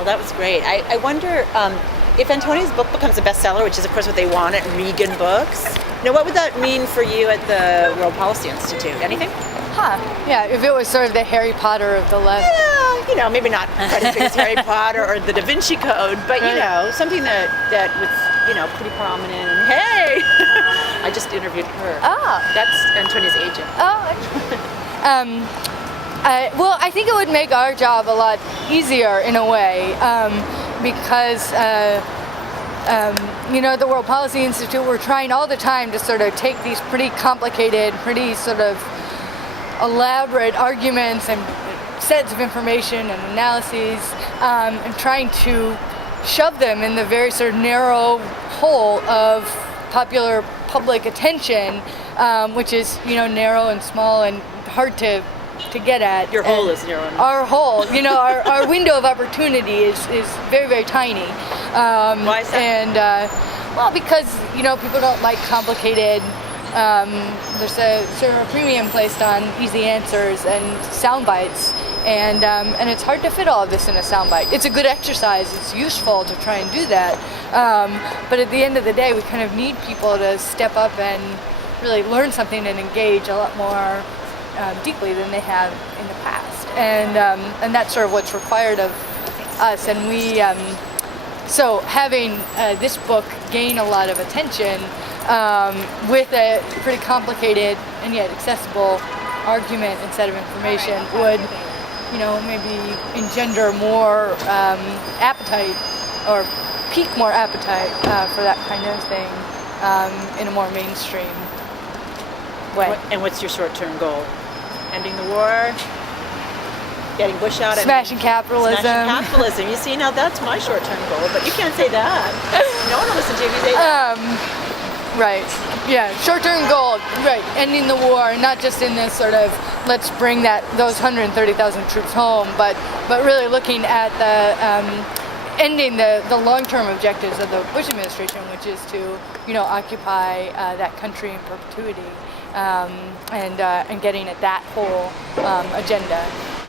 Well, that was great. I wonder if Antonia's book becomes a bestseller, which is, of course, what they want at Regan Books. What would that mean for you at the World Policy Institute? Anything? Yeah, if it was sort of the Harry Potter of the left. Yeah, maybe not quite as big as Harry Potter or the Da Vinci Code, but, something that was, pretty prominent. And hey, I just interviewed her. Oh. That's Antonia's agent. Well, I think it would make our job a lot easier in a way, because the World Policy Institute, we're trying all the time to sort of take these pretty complicated, pretty sort of elaborate arguments and sets of information and analyses, and trying to shove them in the very sort of narrow hole of popular public attention, which is narrow and small and hard to get at. Your hole is narrow. Our hole, our window of opportunity is very, very tiny. Why is that? And well, because people don't like complicated. There's a sort of a premium placed on easy answers and sound bites, and it's hard to fit all of this in a soundbite. It's a good exercise. It's useful to try and do that, but at the end of the day, we kind of need people to step up and really learn something and engage a lot more deeply than they have in the past, and that's sort of what's required of us. And we so having this book gain a lot of attention with a pretty complicated and yet accessible argument and set of information would maybe engender more appetite or pique more appetite for that kind of thing in a more mainstream way. And what's your short-term goal? Ending the war? Getting Bush out? Smashing capitalism. Smashing capitalism. You see, now that's my short-term goal, but you can't say that. No one will listen to you if you say that. Right. Yeah. Short-term goal. Right. Ending the war, not just in this sort of let's bring those 130,000 troops home, but really looking at the ending the long-term objectives of the Bush administration, which is to occupy that country in perpetuity, and getting at that whole agenda.